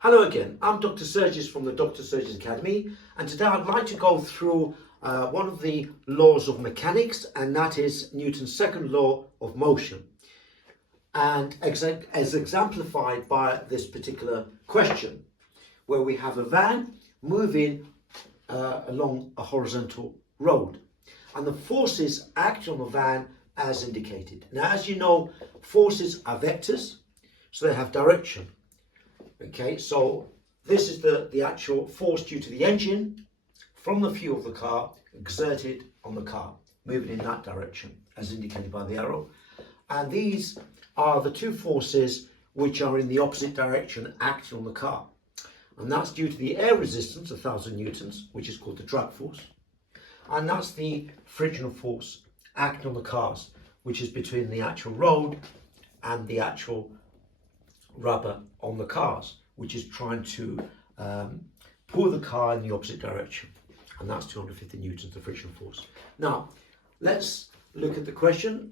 Hello again, I'm Dr Sergis from the Dr Sergis Academy, and today I'd like to go through one of the laws of mechanics, and that is Newton's second law of motion, and as exemplified by this particular question, where we have a van moving along a horizontal road, and the forces act on the van as indicated. Now, as you know, forces are vectors, so they have direction. Okay, so this is the actual force due to the engine from the fuel of the car exerted on the car, moving in that direction as indicated by the arrow. And these are the two forces which are in the opposite direction acting on the car. And that's due to the air resistance, 1,000 newtons, which is called the drag force. And that's the frictional force acting on the cars, which is between the actual road and the actual rubber on the cars, which is trying to pull the car in the opposite direction, and that's 250 newtons, the friction force. Now let's look at the question.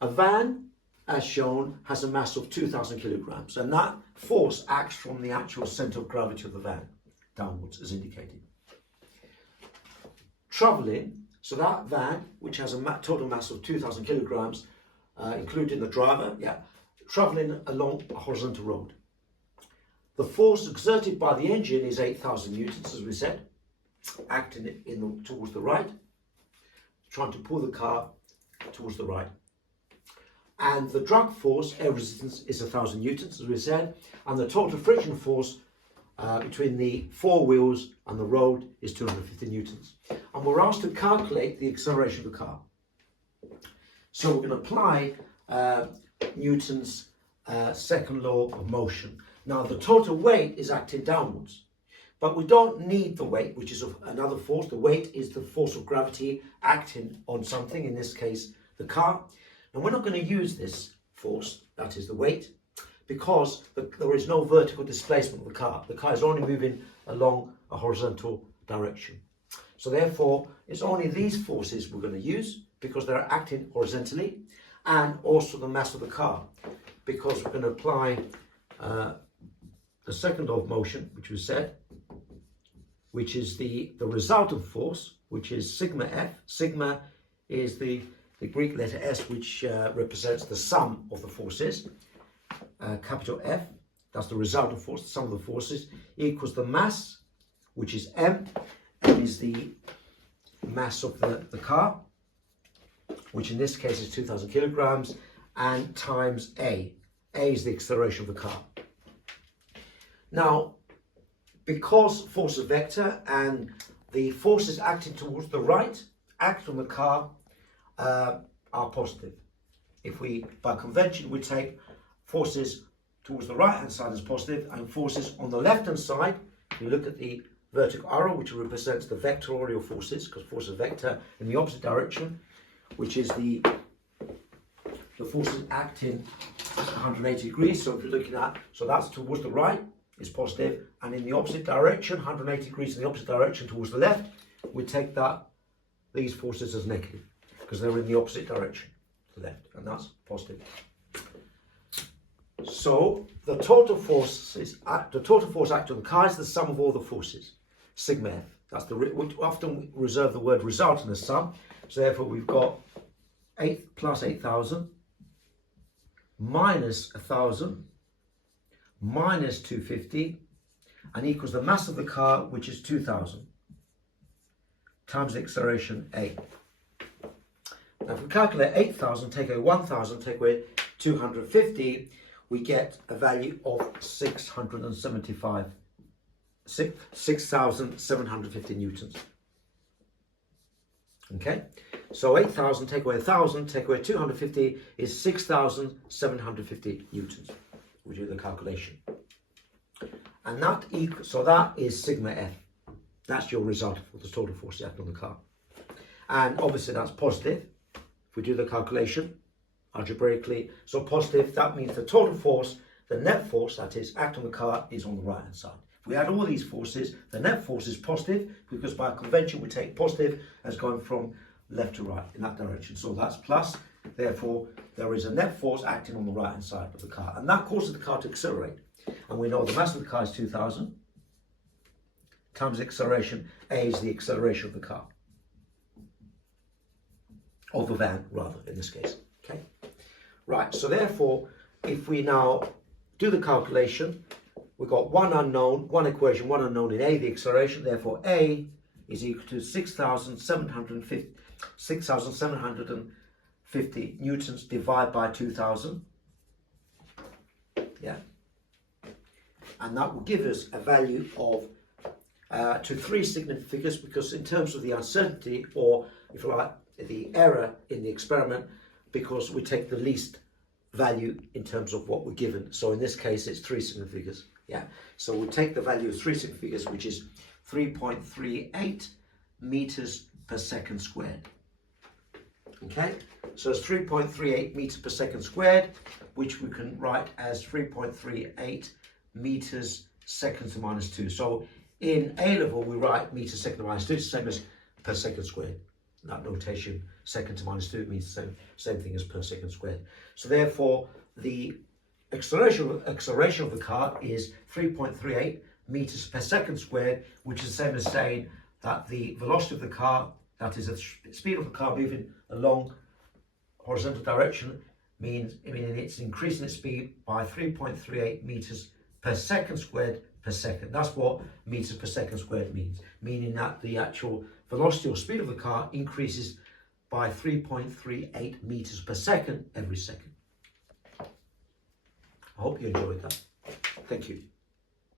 A van, as shown, has a mass of 2,000 kilograms, and that force acts from the actual center of gravity of the van downwards as indicated. Traveling, so that van, which has a total mass of 2,000 kilograms, including the driver, traveling along a horizontal road. The force exerted by the engine is 8,000 newtons, as we said, acting towards the right, trying to pull the car towards the right. And the drag force, air resistance, is 1,000 newtons, as we said, and the total friction force between the four wheels and the road is 250 newtons. And we're asked to calculate the acceleration of the car. So we're going to apply Newton's second law of motion. Now the total weight is acting downwards, but we don't need the weight, which is another force. The weight is the force of gravity acting on something, in this case the car. And we're not going to use this force, that is the weight, because there is no vertical displacement of the car. The car is only moving along a horizontal direction. So therefore it's only these forces we're going to use, because they're acting horizontally, and also the mass of the car, because we're going to apply the second law of motion, which we said, which is the resultant force, which is sigma F. Sigma is the Greek letter S, which represents the sum of the forces. Capital F, that's the resultant force, the sum of the forces, equals the mass, which is M. M is the mass of the car, which in this case is 2,000 kilograms, and times A. A is the acceleration of the car. Now, because force is vector and the forces acting towards the right act on the car are positive. If we, by convention, we take forces towards the right hand side as positive, and forces on the left hand side, if you look at the vertical arrow, which represents the vectorial forces, because force is vector in the opposite direction, which is the forces acting 180 degrees. So if you're looking at, so that's towards the right is positive, and in the opposite direction, 180 degrees in the opposite direction towards the left, we take these forces as negative, because they're in the opposite direction to the left, and that's positive. So the total force acting on the car is the sum of all the forces, sigma F. That's we often reserve the word resultant as sum. So therefore we've got 8 plus 8,000 minus 1,000 minus 250, and equals the mass of the car, which is 2,000, times the acceleration A. Now if we calculate 8,000, take away 1,000, take away 250, we get a value of 6,750 newtons. Okay, so 8,000 take away 1,000, take away 250 is 6,750 newtons. We do the calculation, and that is sigma F. That's your result for the total force acting on the car, and obviously that's positive. If we do the calculation algebraically, so positive, that means the total force, the net force that is act on the car, is on the right hand side. If we add all these forces, the net force is positive, because by convention we take positive as going from left to right in that direction. So that's plus. Therefore, there is a net force acting on the right hand side of the car, and that causes the car to accelerate. And we know the mass of the car is 2,000 times the acceleration. A is the acceleration of the car. Of the van, rather, in this case. Okay. Right, so therefore, if we now do the calculation, we've got one unknown, one equation, one unknown in A, the acceleration. Therefore, A is equal to 6,750 newtons divided by 2,000. Yeah. And that will give us a value of to three significant figures, because in terms of the uncertainty, or if you like, the error in the experiment, because we take the least value in terms of what we're given. So in this case, it's three significant figures. Yeah. So we'll take the value of three significant figures, which is 3.38 meters per second squared. Okay. So it's 3.38 meters per second squared, which we can write as 3.38 meters second to minus 2. So in A level, we write meters second to minus 2, it's the same as per second squared. That notation, second to minus 2, means the same thing as per second squared. So therefore, the acceleration of the car is 3.38 meters per second squared, which is the same as saying that the velocity of the car, that is the speed of the car moving along horizontal direction, meaning it's increasing its speed by 3.38 meters per second squared per second. That's what meters per second squared means, meaning that the actual velocity or speed of the car increases by 3.38 meters per second every second. I hope you enjoyed that. Thank you.